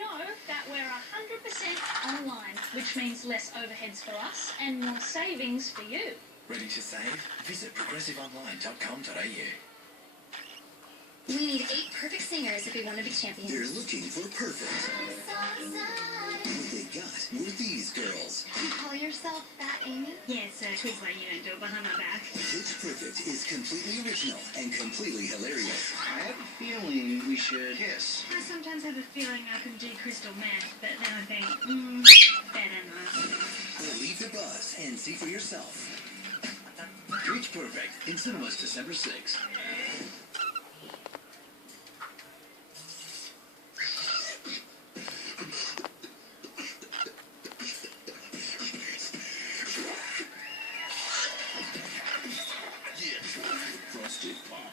know that we're 100% online, which means less overheads for us and more savings for you. Ready to save? Visit progressiveonline.com.au. We need 8 perfect singers if we want to be champions. They're looking for perfect. What they got were these girls. You call yourself Fat Amy? Yes, tweets like you don't do it behind my back. Pitch Perfect is completely original and completely hilarious. I have a feeling we should kiss. I sometimes have a feeling I could do crystal meth, but then I think, better not. Believe the buzz and see for yourself. Pitch Perfect in cinemas December 6th. Frosted Pop.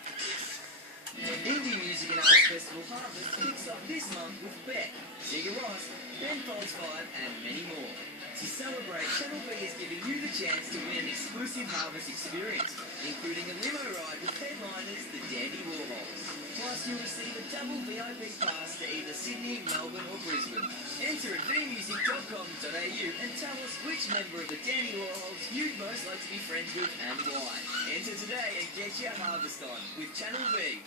Indie Music and Arts Festival Harvest kicks off this month with Beck, Sigur Rós, Ben Folds 5 and many more. To celebrate, Channel V is giving you the chance to win an exclusive Harvest experience, including a limo ride with headliners the Dandy Warhols. Plus, you'll receive a double VIP pass to either Sydney, Melbourne or Brisbane. Enter at vmusic.com.au and tell us which member of the Dandy Warhols you'd most like to be friends with and why. Enter today and get your Harvest on with Channel V.